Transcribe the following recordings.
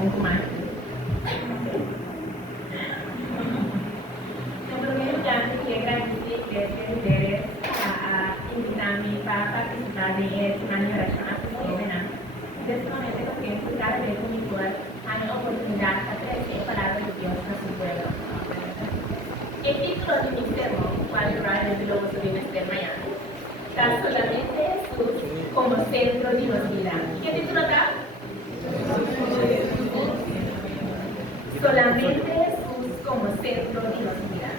un comando. Importante que acredite que deveres a invitar-me para participar de manifestação africana. Nesse momento, eu penso que cada vez que me for, há a oportunidade de trazer a palavra de Deus para seu povo. El título de mi sermón, cual Ryan Below sobre nuestra mañana, está solamente Jesús como centro de nuestra vida. ¿Qué título está? Solamente Jesús como centro de nuestra vida.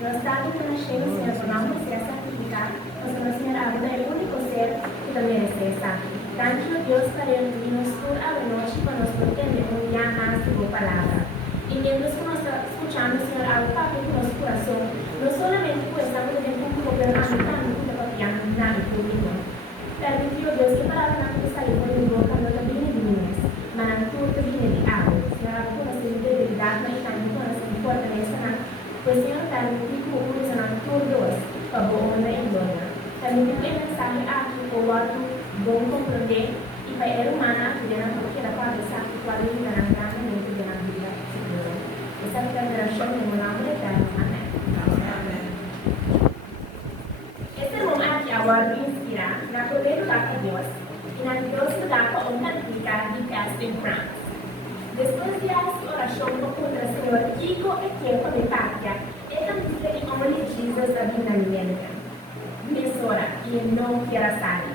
No estado que nascemos, Senhor, por não ser santificado, mas o Senhor abre o único ser que também é santo. Tanto Deus para ele nos por a noite para nos proteger um dia mais de sua palavra. E mientras que nós estamos escuchando, Senhor, algo para o nosso coração, não somente por estamos dentro de um programa agitando que está papiando nada público. Permitiu Deus que a palavra não está ali por um boca, não está bem de mim, mas não tudo viene de água. Senhor, algo para ser debilidade, mas também para ser fortaleza, pois Senhor, permitiu que o uso não todos, para boa onda e glória. Permitiu que a mensagem aqui, o outro, bom compreender, e para a humana, que deve porque ela pode saber qual é a grande mente de na vida. Essa é a geração de um nome eterno. Amém. Este sermão aqui agora me inspira na poder da Deus e na Deus que dá para uma dica de Casting France. Depois de essa oração contra o Senhor, Kiko e tempo de pátria, é também de onde Jesus a vida américa. Mesora e não quer sair.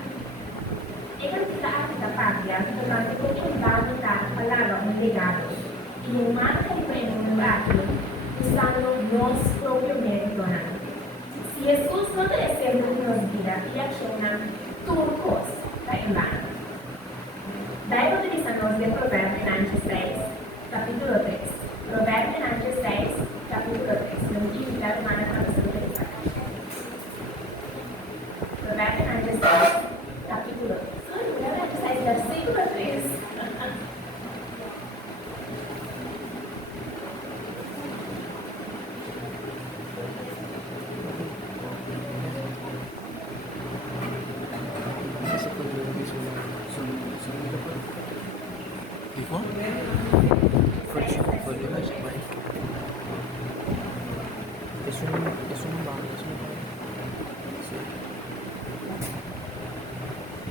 E quando está aqui da pátria, durante o que vai dar a palavra um legado. E o marca de prêmio aqui, usando nosso próprio mérito. Se Jesus não é exemplo de nossa vida, e aciona turcos da embara. Daí utilizamos de Provérbio 96, capítulo 3. Provérbio 96, capítulo 3. Não tive da humana para você utilizar. Provérbio 96, capítulo 3. Provérbio 96, versículo 3.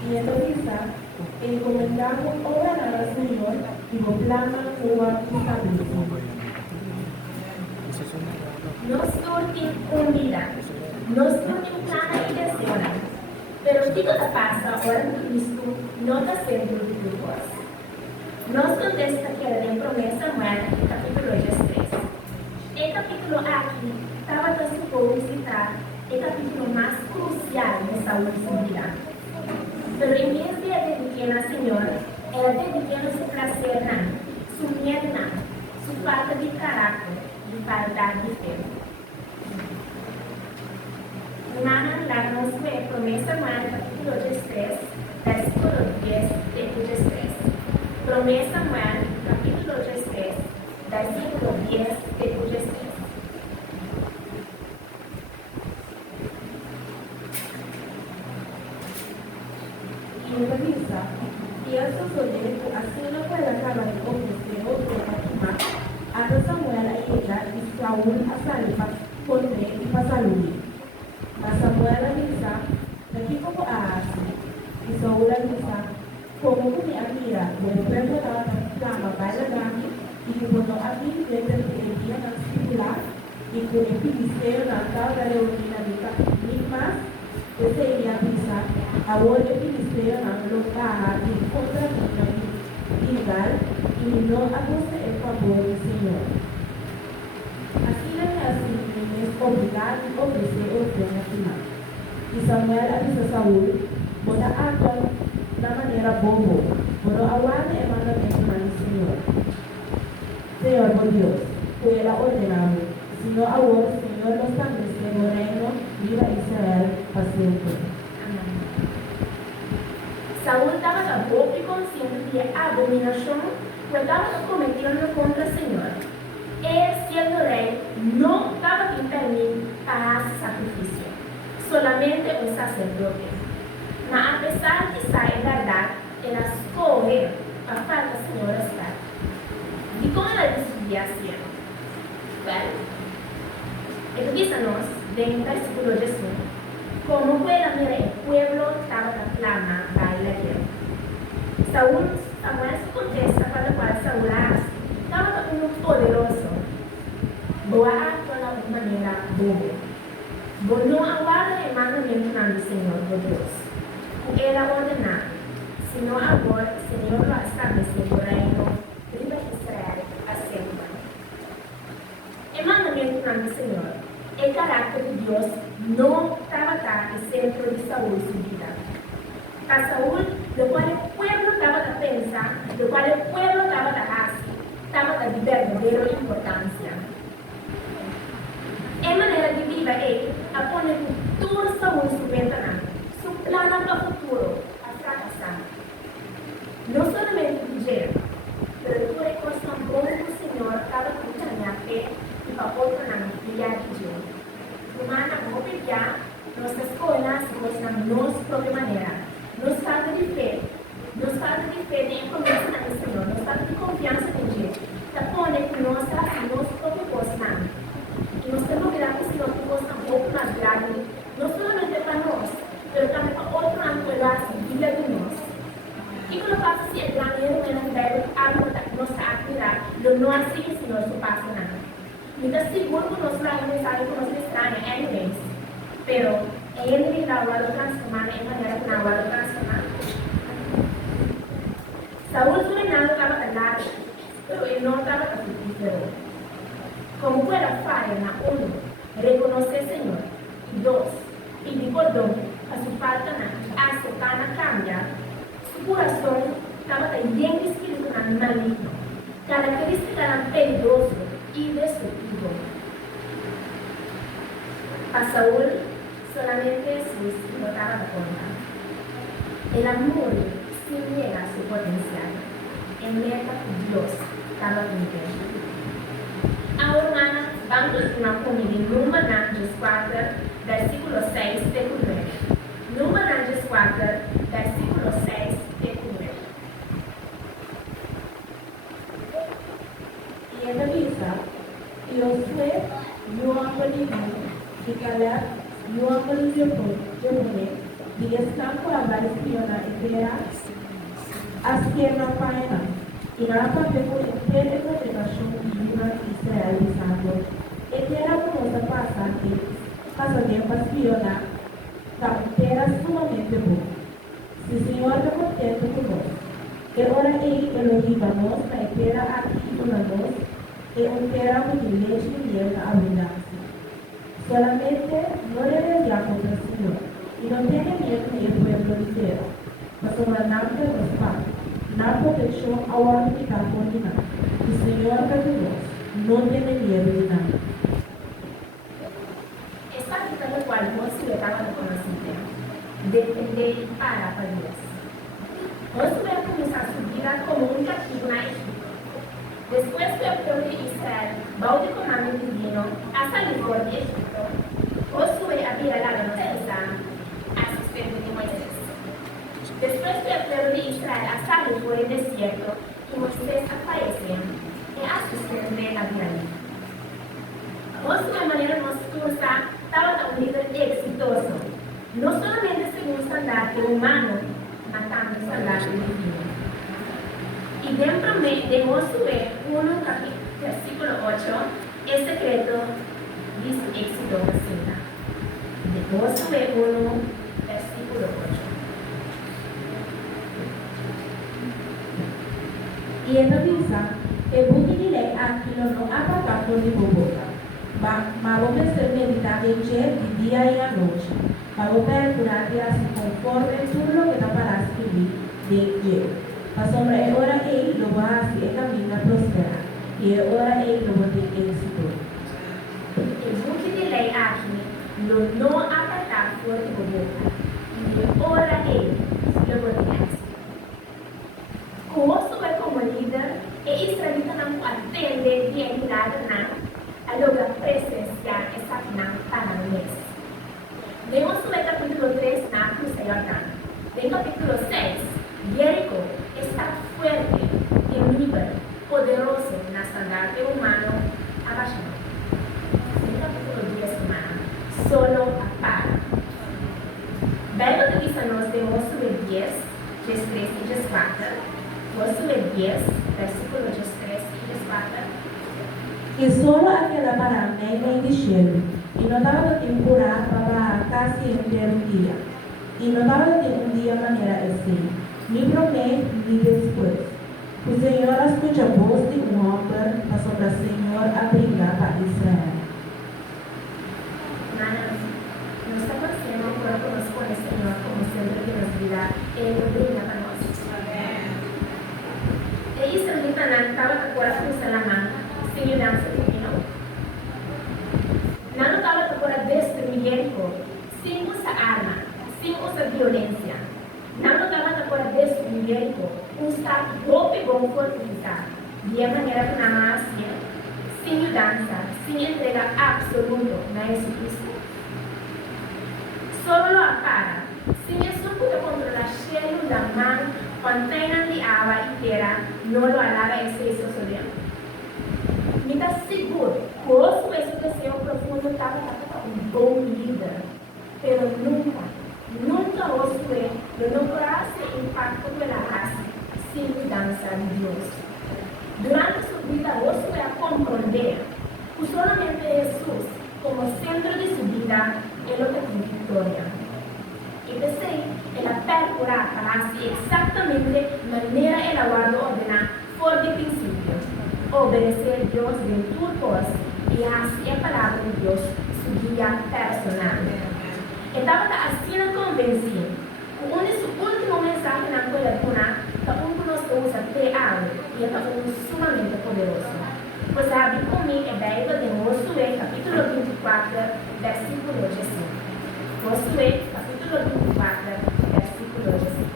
Y entonces encomendamos orar al Señor y proclama toda tu salvación. Nos surten unida, nos surten clara y lesiona, pero o que está pasa ahora en Cristo no está centro de tu voz. Nos contesta que era de promesa muerta en capítulo 3. El capítulo aquí estaba dando publicidad el capítulo más crucial de esa vida. Pero en vez de dedicar al Señor, era dedicando su placer, su miedo, su falta de carácter y falta de fe. Hermana, la nos fue promesa muerta, capítulo 3, versículo 10 de 3. Promesa muerta, capítulo 3, versículo 10 de 3. Y eso sucede que así no puede acabar de convencer otro Fatima, a Samuel a ella y Saúl a Salifa contra y para Luis. A Samuel a Lisa, aquí como a Asi, y Saúl a Lisa, como que a mira, de preparar la flama para la y cuando a mí le pertenecía a circular y con el filisteo la tabla de orina de Capitán deseia pensar agora o filisteu não lutar em contra Gilgal e não a você é favor do Senhor. Assim é assim que é obrigado a obedecer oferta final. E Samuel avisa Saúl, bota água da maneira boa, bota a guarda e mandamento do Senhor. Senhor, por Deus, tu era ordenado, Senhor, agora o Senhor nos estabeleceu no reino, viva Israel para sempre. Amém. Saúl estava na boca e consciente de abominação que estava cometendo contra o Senhor. Ele, sendo rei, não estava permitindo para sacrifício, solamente um sacerdote. Mas apesar de ser verdade, ela escolhe para fazer a Senhora estar. E como ela decidia assim? Bem, ele diz a nós, em versículo 18, como fuera, mira, el pueblo estaba clamando para ir a Samuel se contesta para o qual Saúl estava um poderoso. Boa actuar de maneira boa. Bom, não aguarda o mandamento do Senhor, do Deus. O era ordenado. Senão agora, o Senhor vai estabelecer o reino de Israel a sempre. O mandamento do Senhor, o caráter de Deus não estava no centro de Saúl e sua vida. Para Saúl, do qual o povo estava a pensar, do qual o povo estava a hacer, estava de verdadeira importância. A maneira de viver é a pôr o futuro Saúl em sua ventana, seu plano para o futuro, a fracassar. Não somente dizer, mas tudo é coisa boa que o Senhor estava cuidando a fé e para outro não pilhar de Deus. Humana, vou pilhar nossas coisas, coisas na nossa própria maneira. Nos falta de fé nem confiança no Senhor, nos falta de confiança em Deus. Está pondo que nós assim, nosso próprio gosto e nós temos que dar para o Senhor que gosta um pouco mais grande, não somente para nós, mas também para outro ano que olhar assim, vida de nós. E quando passa assim, é grande, menos velho, nossa atividade, não assim que o Senhor se passa nada. Então, seguro que nós não mensagem que nós estranha, é evidência. Pero, ele me dá o lado transformado em maneira que não o lado transformado. Saúl su reinado estaba tan largo, pero él no estaba tan fructífero. Como fuera falla, uno, reconocer al Señor, y dos, pedir perdón a su falta de aceptar a cambiar, su corazón estaba tan lleno de espíritu maligno, característica peligroso y destructivo. A Saúl solamente Jesús no estaba de cuenta. El amor sin niega su potencial. En meta Dios estaba cumpliendo. Ahora vamos a comer en Números 4, versículo 6 de 9. Números 4, versículo 6 de 9. Y él avisa, y Josué, Joaquín, y Caleb, Joaquín Jehoné, y escampo a la espiona entera, asquerna faena, y la parte por el pénetro de la shungiva israelizando, entera como se pasa tiempo espiona, la entera sumamente buena. Si el Señor está contento con vos, que ahora Él elogíbanos, la entera aquí una voz, que entera con leche y miel a abundancia. Solamente no rebelión contra el Señor, y no tenga miedo ni el pueblo entero, mas sobre la nave de los padres, na proteção ao homem que está condenado. O Senhor está conosco, não tem medo de nada. Esta vida no qual Josué estava no conhecimento, depender para Deus. Josué começou a subir como um cativo na Egito. Depois que o povo de Israel, bajo de comando divino, a salir fora de Egito, Josué havia dado notícia assistente de Moisés. Después que el pueblo de Israel ha salido por el desierto y Moisés aparece, el asistente había ido. Josué, de manera monstruosa, estaba un líder exitoso, no solamente según el standard humano, mas también el standard divino. Y dentro de Josué 1, versículo 8, el secreto dice éxito vacina. De Josué 1, versículo 8. Y él avisa que Bukinile aquilo no apagato de boboca, mas vou meditar em dia de dia e à noite, para perdurar assim conforme tudo que está para escrever de Deus. A sombra é hora ele lo vai e caminha prospera, e é hora ele lo vai ter êxito. E Bukinile aqui não apagato de boboca, e é hora ele lo vai ter êxito. Josué como líder, e israelita não atende de nada a logra presenciar essa final para nós. De Josué capítulo 3 na cruz de Jordão. De capítulo 6, Jericho está fuerte y libre, poderoso en la estandarte humano abajado. En el capítulo 10, hermana, solo para. Bible te dice-nos de Josué 10, 3 e 4. Josué 10, versículo 3 e 4. E solo aquela para nem dizendo, e não estava de temporada para quase inteiro dia. E não estava de dia maneira assim, nem promete, nem depois. O Senhor escuta a voz de homem, mas sobre o Senhor abriga para Israel. Hermanas, no estamos haciendo un cuerpo nos pone el Señor como centro de nuestra vida. Él lo brinda para nosotros. E israelita estava de acordo com Salamanca, sem dança divina. Não estava de acordo destruir Jericho, sem usar arma, sem usar violência. Não estava de acordo destruir Jericho, usar golpe bom fortificado. De maneira que não hacía, sem mudança, sem entrega absoluta na Jesus Cristo. Solo lo para. Sin eso puede controlar cielo, la mano, contengan de agua y tierra, no lo alaba ese sobre él. Me está seguro, por su deseo profundo estaba un buen líder, pero nunca Josué lograsse impacto con la raza sin mudanza de Dios. Durante su vida, Josué a comprender que solamente Jesús, como centro de su vida, es lo que tiene victoria. Y deseo el apertura para así exactamente la manera el aguardo ordenar por de principio. Obedecer a Dios de tu voz y así la palabra de Dios su guía personal. Estaba así convencido. Uno de sus últimos mensajes en la escuela que uno usa te habla y es sumamente poderoso. Pues abrir conmigo el Bible de Josué, capítulo 24, versículo 5. Josué, capítulo 24, versículo 5.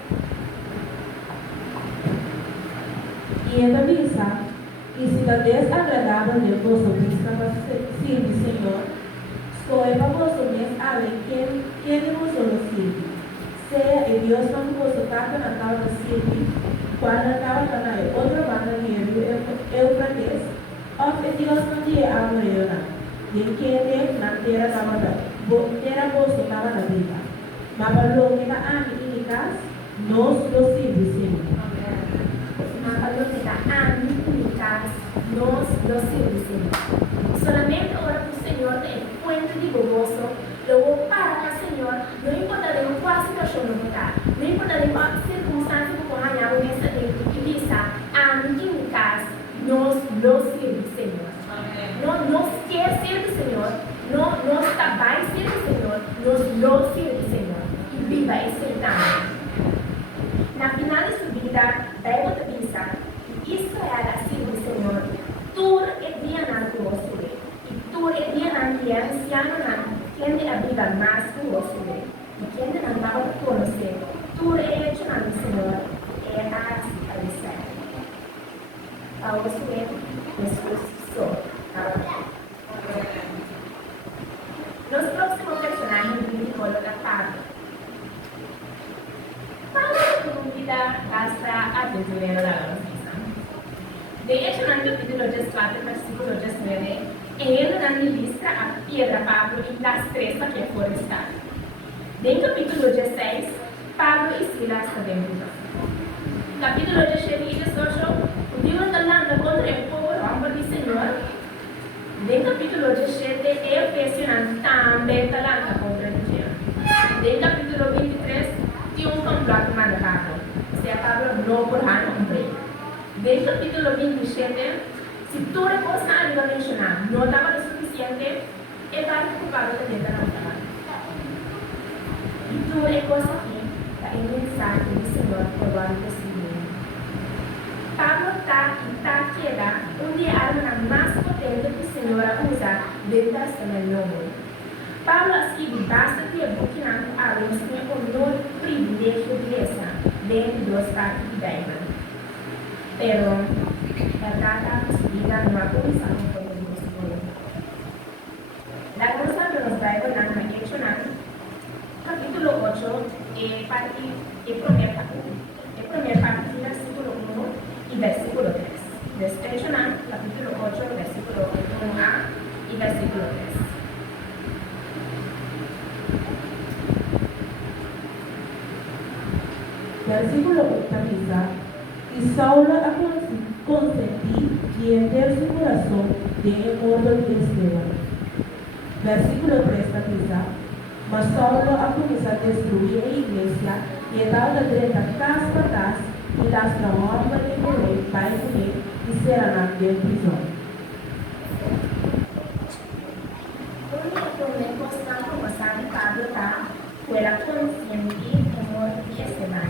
E ele avisa que se da desagradável de vosso vista para servir o Senhor, escolhe para vosso mês a ver quem vos lo sirve. Seja e Deus quando vosso carta na causa sirve, quando acaba na outra banda de Eufrates, of Deus não te amoreira, de quem na terra vosso estava na vida. Mas para lo que na ami inicas, nós lo sirve Senhor. Mas que está únicas, nós lo servimos. Solamente ora para o Senhor é fuente de gozo. Luego para el Señor, no importa de cuál situación no está, no importa de cuál circunstancia que pueda haber en esa utiliza, a mí en mi casa, nos lo sirve Señor. No quiere servir Señor, no está para servir Señor, nos lo sirve Señor. Y viva ese también. Na final de su vida, debo de pensar que Israel ha sido el Señor. Tú es día en tu Josué, y tú es día en tu anciano quien de la vida más que Josué, y quien de la nada conocer, tú eres hecho al Señor, es así al Israel. A Josué, Jesús soy. Los próximos personajes bíblicos lo Pablo. Pablo tuvo una vida hasta aventurero de la misma. De hecho, en el capítulo 4, versículo 19, él administra a piedra Pablo y las tres para que forestal. En el capítulo 16, Pablo y Silas también viven. Capítulo 17 y 18, Dios hablando contra el pueblo hombre del Señor. En el capítulo 17, él presiona también talanta contra el Señor. En el capítulo 23, tiene un complot contra Pablo. O sea, Pablo no por hombre. En el capítulo 27, si tú le cosas arriba mencionar no estaba lo suficiente, él va a preocupado de la otra. Y tú le cosas aquí, para el mensaje del Señor por lo posible. Pablo está y queda un día arma más potente que el Señor usa dentro del nombre. Pablo escribe bastante tiempo que no habla de honor y privilegio de esa dentro de dos partes de Bíblia. Pero la trata de su vida no ha comenzado con el mismo. La cosa de los Bibles en la Hecho capítulo 8 parte el primer capítulo. El primera parte, versículo 1 y versículo 3. Despecho capítulo 8, versículo 1a y versículo 3. Versículo 8 dice, y Saulo ha consentido y entender su corazón de modo de Esteban. Versículo 3 dice, mas Saulo ha comenzado a destruir a iglesia y estaba de 30 casas atrás y las trabajaba de morir para morir y serán de prisão. Único estão conversando Pablo foi a consciente amor de Esteban,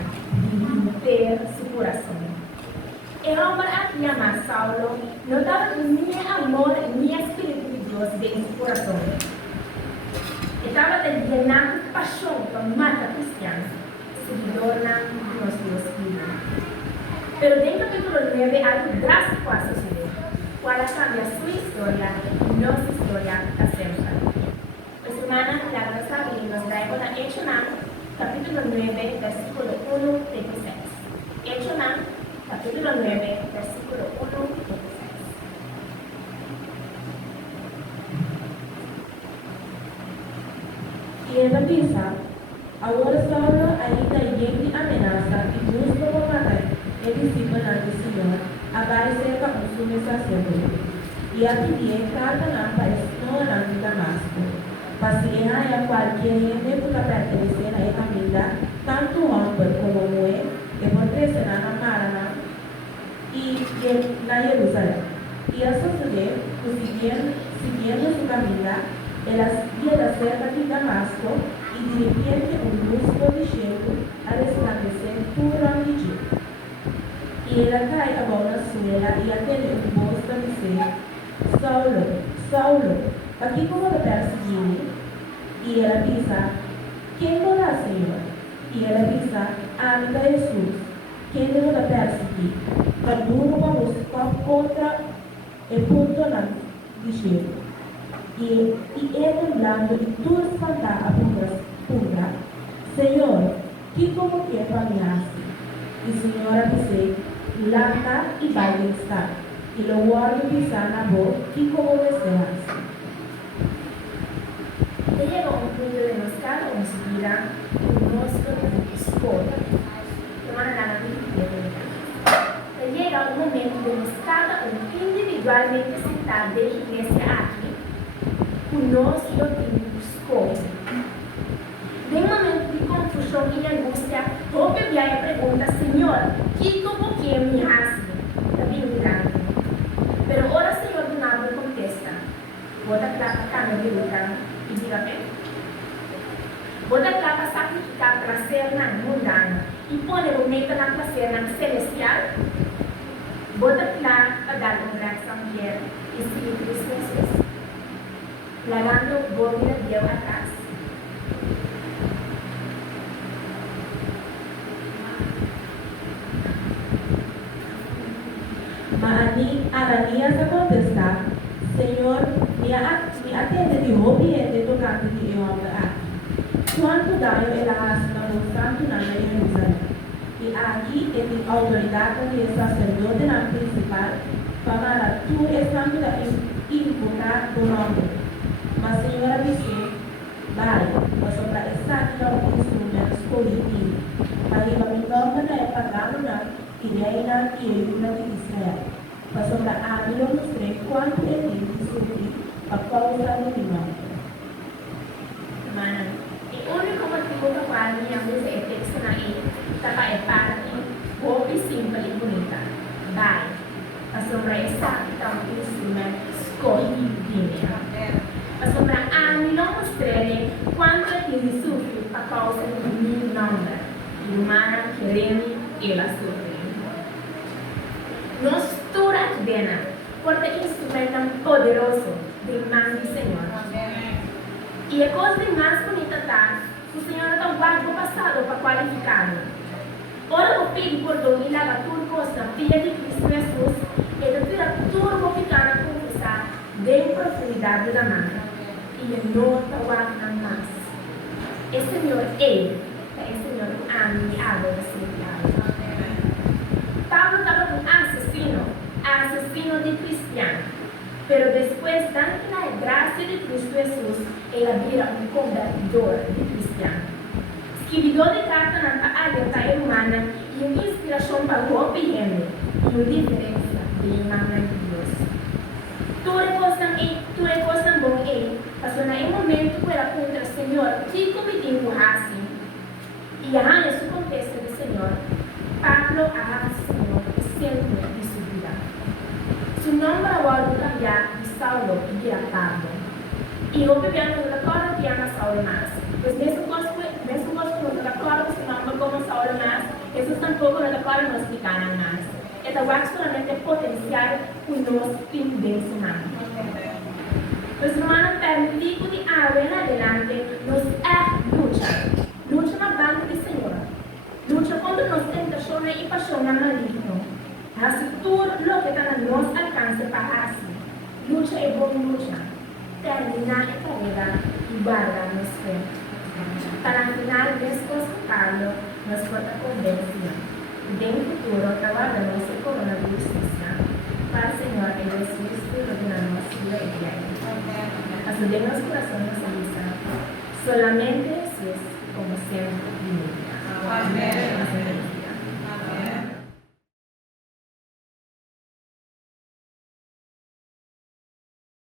de ter su coração. El hombre que llama Saulo no daba ni amor ni espíritu de Dios en su corazón. Estaba llenado de pasión por matar cristianos, seguidor de nuestro Dios vivo. Pero en el capítulo 9 algo drástico ha sucedido, cual cambia su historia y nuestra historia para siempre. Pues hermana, la gracia de nos trae con Hechos capítulo 9, versículo 1 y 6. Hechos capítulo 9, versículo 1 y 6. E ele avisa, agora Saulo ainda gente ameaça e busca por matar o discípulo do Senhor, aparecer como sumo sacerdote. E a pedir cada para estar de Damasco, para se errar a qualquer gente para pertencer a família, tanto homem como mulher, e pertencer a Marana e na Jerusalém. E a suceder, seguindo sua família, ela via cerca de Damasco e de repente grupo de cheiro a resplandecer durante o dia. E ela cai a mão na suela e atende gosto de dizer, Saulo, Saulo, aqui como te perseguir? E ela diz, quem será, Senhor? E ela diz, anda Jesus, quem te perseguir? Está duro para buscar contra o ponto de cheiro. E ele temblando e tudo espantar a pura, Senhor, que como que é para mim assim? E a senhora disse, lata e vai estar. E o guarda pisar na boca, que como deseas. Llega un punto de nuestra vida, nuestro escola, tomando la vida. Llega un momento de nuestra individualmente sentada de iglesia aquí, conosco escolha. De um momento de confusão e angústia, vou pegar a pergunta, Senhor, que como que me hace? Está bem grande. Pero ora, Senhor, do nada contesta. Bota a cama de luta e diga bem. Bota a para sacrificar prazer na mundana e põe o momento na prazer na celestial. Bota para dar um graça a mulher e seguir Cristo. Largando bóveda de atrás. Ananias contesta, Senhor, me atende de obediente tocante de homem. Quanto dano ela asma no santo nome de Jerusalém. E aqui é a autoridade do sacerdote na principal para tu estando da invocar do nome. Mas a senhora disse, vai, mas para estar no instrumento escolhido, para que o nome não é pagano na Irena e Euna de Israel. Mas para a mim eu mostrei quanto ele sofreu a causa do nome. Mana, o único motivo pelo qual minha música é texto na é para que golpe simples e bonita. Vai, mas para estar no instrumento escolhido. Mas para a mim não mostrei quanto ele sofreu a causa do meu nome. E humana querendo ela sofrer. Nós toda a pena, porque instrumento poderoso de mão do Senhor. E a coisa mais bonita está, o Senhor está guardando o passado para qualificar-lo. Ora, o pedido por perdão e lava tudo coisa, filha de Cristo Jesus, e de tirar tudo para ficar a confessar de profundidade da mão. E não está guardando mais. O Senhor é o Senhor que ama e adora sempre. signo de cristiano. Pero después dan la gracia de Cristo Jesús, ella vira un convertidor de cristiano. Escribidor de carta na área humana e uma inspiração para o OPM e uma diferença de irmã de Deus. Tu recostam bom e passou no momento que ela contra o Senhor, que como te empurrasse. E arranha seu contexto do Senhor. Pablo arrasa o Senhor sempre de sua vida. Seu nome agora cambiar de Saulo e de Pablo. E obviamente da cora que ama Saulo mais. Pois mesmo que da cora se nome como Saulo mais, isso tampouco da cora nos ficará mais. Esta vai solamente potenciar o nosso pendência humano. Os humanos permitem de agora em adelante nos luta. Luta na banca do Senhor. Luta contra nos tentações e paixões malignas. Assim, tudo o que está no nosso alcance para assim. Luta é bom luta. Terminar a carreira e guardar nos fé. Para o final, después de Pablo, nos porta convencida. E no futuro, aguardamos o coronavírus para o Senhor e Jesus Cristo de nossa vida diária. Ayudemos corazones a Lisa. Solamente Jesús, como siempre, y nunca. Amén.